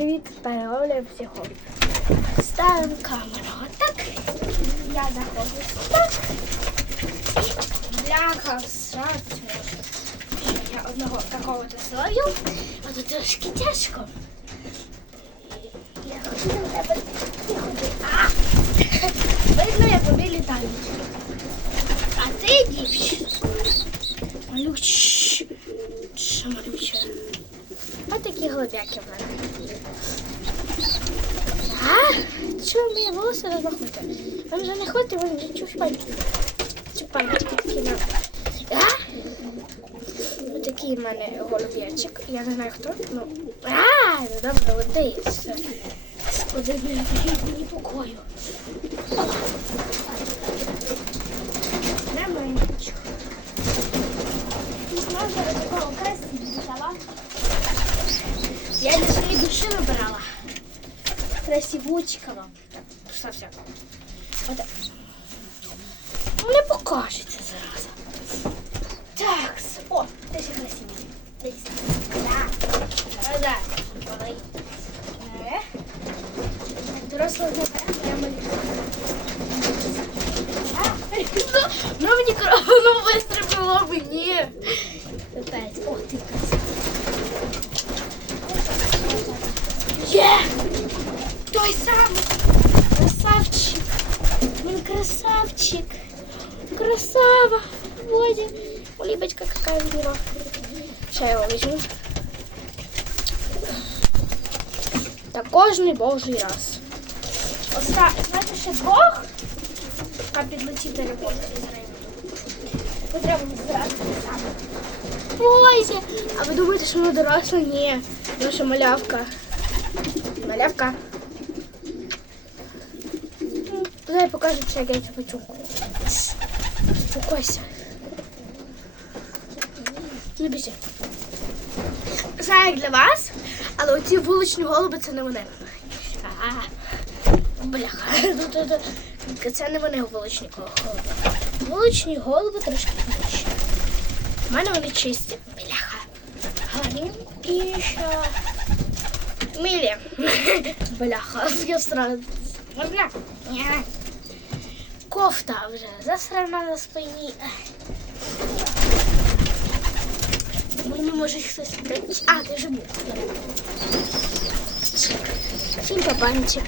Привіт, переловлюємо всього. Ставимо камеру отак. Я заходжу так. І бляха можу. Я одного такого-то зловив, а тут трошки тяжко. Я хочу до тебе. Ти ходи. А! Видно, я тобі літають. А ти, дівчина, малюч. Малюча? Ось такі голубяки в мене. А? Чого мені волосся розмахнути? Вам же не ходить, ви вже чушпаньки. Чупаньки такі на. А? Ось такий в мене голуб'ячик. Я не знаю хто. Ну. А, ну добре, води. Блін, мені покою. красивочка вам. Так, поставься. Вот. Мне ну, покажется, зараза. Так, о, ты же красивый. Да, да, да. Взрослый, прямо. А? Ну, ну, мне кажется. Той самий красавчик. Він красавчик. Красава. Водя. Улибочка какая мила. Сейчас я его возьму. Та кожний божий раз. Оста... Знаєте, ще двох, яка підлетіти роботи з рейну. Потрібно збирати саме. Боже! А ви думаєте, що вона доросла? Ні. Наша малявка. Малявка. Ну, Дай покажу, як я тебе чукаю. Успокойся. Не біжи. Як для вас, але оці вуличні голуби це не вони. Бляха. Це не вони вуличні голуби. Вуличні голуби трошки інші. У мене вони чисті. Бляха. Гарні. І ще Милі. Бляха, я сразу. Можна? Ні. powtarzam, że zasrana za swoimi... Bo nie możesz coś zrobić. A, też był. Dzień babańczyk.